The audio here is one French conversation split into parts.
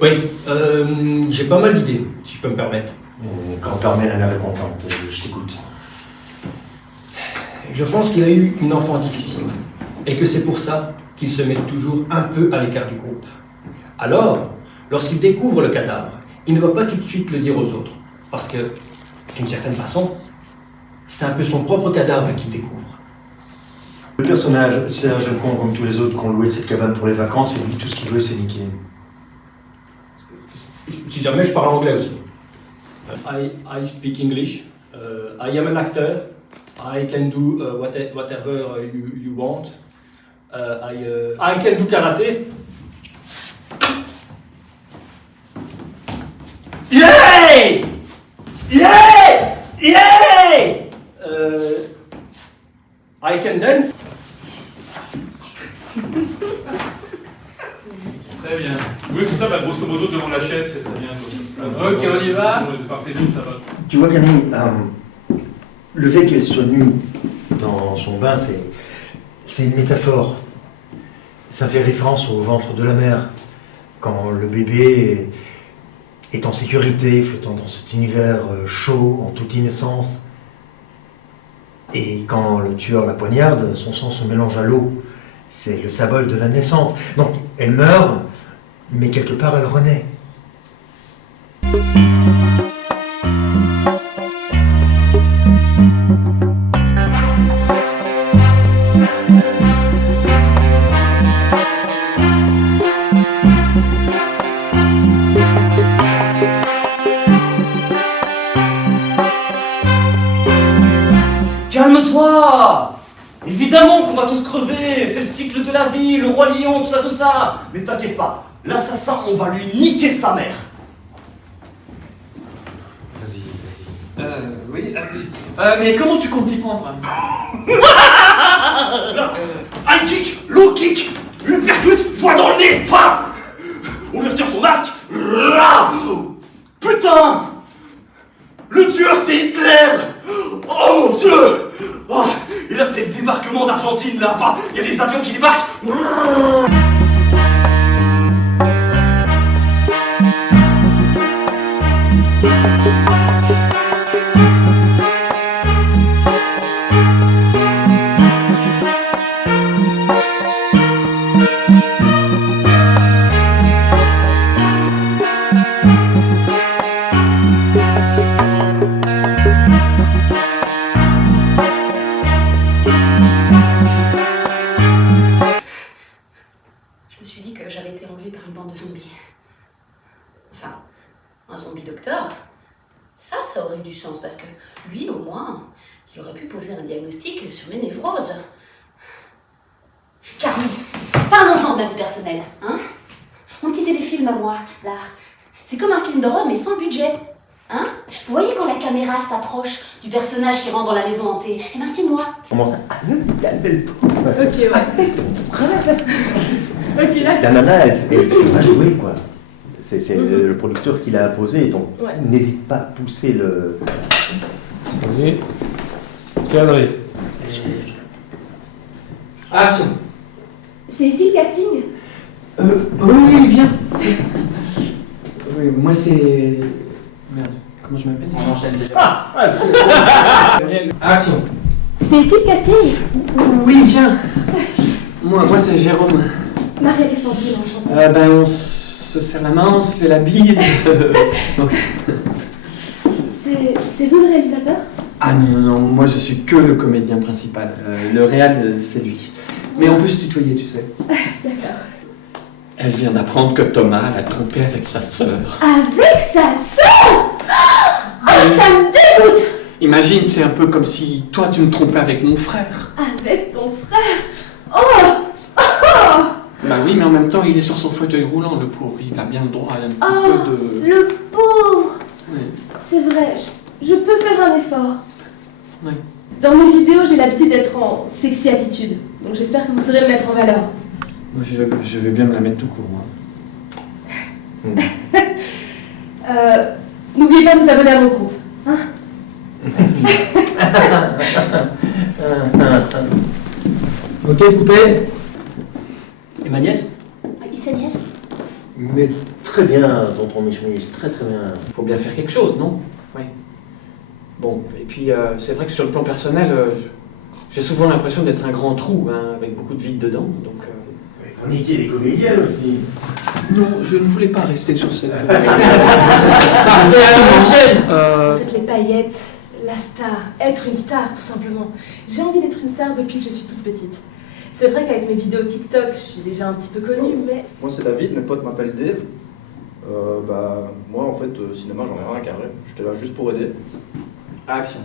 Oui, j'ai pas mal d'idées, si je peux me permettre. Grand-père-mère est mère contente, je t'écoute. Je pense qu'il a eu une enfance difficile, et que c'est pour ça qu'il se met toujours un peu à l'écart du groupe. Alors, lorsqu'il découvre le cadavre, il ne va pas tout de suite le dire aux autres, parce que, d'une certaine façon, c'est un peu son propre cadavre qu'il découvre. Le personnage, c'est un jeune con comme tous les autres qui ont loué cette cabane pour les vacances, et lui, tout ce qu'il veut, c'est niquer. Si jamais je parle anglais aussi. I speak English. I am an actor. I can do whatever you want. I can do karaté. Yeah! Yeah! Yeah! I can dance. Très bien. Oui, c'est ça, grosso modo, devant la chaise, c'est très bien. Ok, on y va. Ça va. Tu vois, Camille, le fait qu'elle soit nue dans son bain, c'est une métaphore. Ça fait référence au ventre de la mère, quand le bébé est en sécurité, flottant dans cet univers chaud, en toute innocence. Et quand le tueur la poignarde, son sang se mélange à l'eau. C'est le symbole de la naissance. Donc, elle meurt, mais quelque part, elle renaît. Calme-toi! Évidemment qu'on va tous crever, c'est le cycle de la vie, le roi lion, tout ça. Mais t'inquiète pas, l'assassin, on va lui niquer sa mère. Oui. Mais comment tu comptes t'y prendre? High kick, low kick, le percute, poing dans le nez, pas. On lui retire son masque. Putain! Le tueur, c'est Hitler! Oh mon Dieu! Oh, et là, c'est le débarquement d'Argentine, là. Enfin, il y a des avions qui débarquent. Je me suis dit que j'avais été enlevée par une bande de zombies. Enfin, un zombie docteur, ça aurait eu du sens parce que lui, au moins, il aurait pu poser un diagnostic sur mes névroses. Car oui, parlons-en de ma vie personnelle, hein? Mon petit téléfilm à moi, là, c'est comme un film d'horreur mais sans budget, hein? Vous voyez quand la caméra s'approche du personnage qui rentre dans la maison hantée? Eh ben c'est moi. Comment ça? Ok, ouais. Ok, là. La nana, elle sait pas jouer, quoi. C'est le producteur qui l'a imposé, donc Ouais. n'hésite pas à pousser le... Oui. Cadré. Action. C'est ici le casting? Oui, viens. Oui, moi c'est... Merde, comment je m'appelle? On enchaîne déjà. Action. C'est ici le casting? Oui, viens. Moi c'est Jérôme. Marie-Alexandrine, enchantée. On se serre la main, on se fait la bise. Donc, C'est vous le réalisateur? Ah non, moi je suis que le comédien principal. Le réal, c'est lui. Mais on peut se tutoyer, tu sais. D'accord. Elle vient d'apprendre que Thomas l'a trompé avec sa sœur. Avec sa sœur? Oh, ça me dégoûte! Imagine, c'est un peu comme si toi tu me trompais avec mon frère. Avec ton frère? Oh! Oh! Bah oui, mais en même temps, il est sur son fauteuil roulant, le pauvre. Il a bien le droit à un petit Oh, peu de... le pauvre! Oui. C'est vrai, je peux faire un effort. Oui. Dans mes vidéos, j'ai l'habitude d'être en sexy attitude. Donc j'espère que vous saurez me mettre en valeur. Moi, je vais bien me la mettre tout court, moi. N'oubliez pas de vous abonner à mon compte. Hein? Ok, poupée. Et ma nièce? Et sa nièce? Mais très bien, tonton Michemich, très très bien. Faut bien faire quelque chose, non? Oui. Bon, et puis c'est vrai que sur le plan personnel, j'ai souvent l'impression d'être un grand trou, hein, avec beaucoup de vide dedans, donc... Il faut niquer les comédiennes aussi. Non, je ne voulais pas rester sur cette... Vous faites les paillettes, la star, être une star tout simplement. J'ai envie d'être une star depuis que je suis toute petite. C'est vrai qu'avec mes vidéos TikTok, je suis déjà un petit peu connue, mais... Moi c'est David, mes potes m'appellent Dave. Moi en fait, cinéma j'en ai rien à carrer. J'étais là juste pour aider. Action.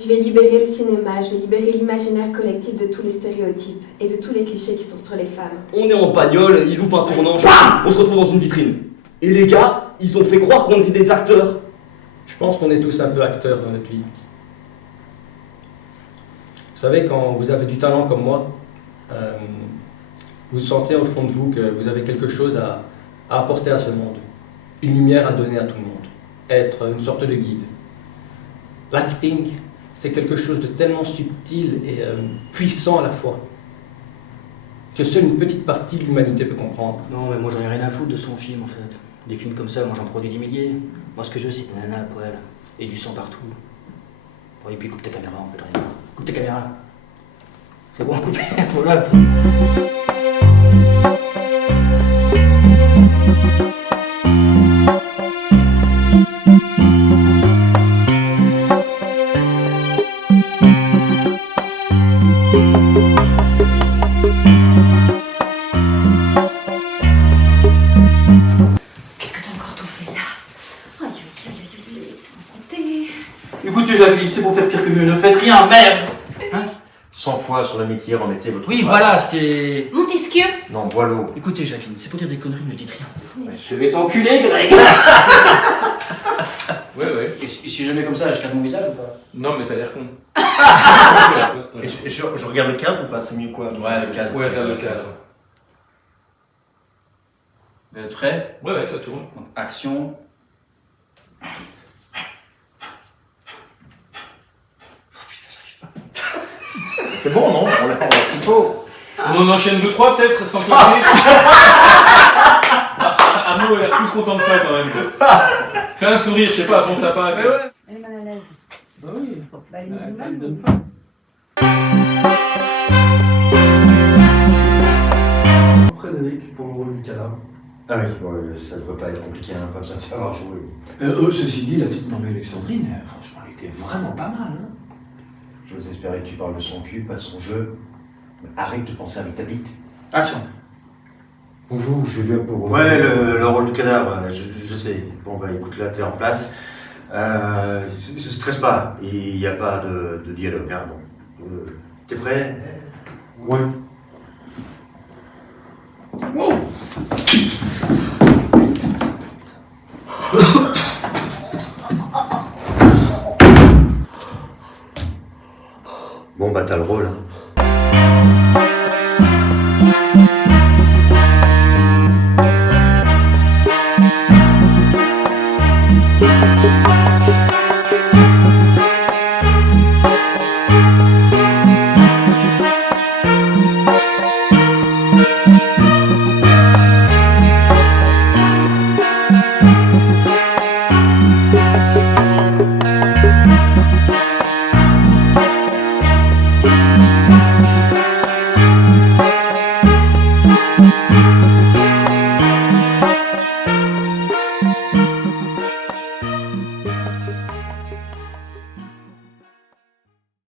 Je vais libérer le cinéma, je vais libérer l'imaginaire collectif de tous les stéréotypes et de tous les clichés qui sont sur les femmes. On est en bagnole, il loupe un tournant, bam, on se retrouve dans une vitrine. Et les gars, ils ont fait croire qu'on était des acteurs. Je pense qu'on est tous un peu acteurs dans notre vie. Vous savez, quand vous avez du talent comme moi, vous sentez au fond de vous que vous avez quelque chose à apporter à ce monde. Une lumière à donner à tout le monde. Être une sorte de guide. L'acting, c'est quelque chose de tellement subtil et puissant à la fois, que seule une petite partie de l'humanité peut comprendre. Non, mais moi j'en ai rien à foutre de son film en fait. Des films comme ça, moi j'en produis des milliers. Moi ce que je veux, c'est des nanas à poil et du sang partout. Bon, et puis coupe ta caméra en fait, rien. Coupe ta caméra. C'est bon, coupe. Voilà. Écoutez Jacqueline, c'est pour faire pire que mieux, ne faites rien, merde. 100 fois sur l'amitié, remettez votre... Oui, voilà, c'est... Montesquieu? Non, Boileau. Écoutez Jacqueline, c'est pour dire des conneries, ne dites rien. Je vais t'enculer, Greg. Ouais. Et si je mets comme ça, je casse mon visage ou pas? Non, mais t'as l'air con. Et je regarde le cadre ou pas? C'est mieux quoi? Ouais, le cadre. Ouais, t'as le cadre. Vous êtes prêts? Ouais, ça tourne. Donc, action. C'est bon, non? On a ce qu'il faut. On en enchaîne 2-3 peut-être, sans compter. Arnaud a l'air plus content que ça quand même. Fais un sourire, je sais pas, à son sapin. Elle est mal à l'aise. Bah oui. Bah, elle est mal. Frédéric pour le rôle du cadavre. Ah oui, ouais, ça devrait pas être compliqué, hein, pas besoin de savoir jouer. Ceci dit, la petite Marie Alexandrine, franchement, elle était vraiment pas mal, hein. J'ose espérer que tu parles de son cul, pas de son jeu. Mais arrête de penser avec ta bite. Action. Bonjour, je viens pour... Ouais, le rôle du cadavre, je sais. Bon bah écoute, là t'es en place. Se stresse pas, il n'y a pas de dialogue, hein, bon. T'es prêt? Ouais. Bon bah t'as le rôle. Hein.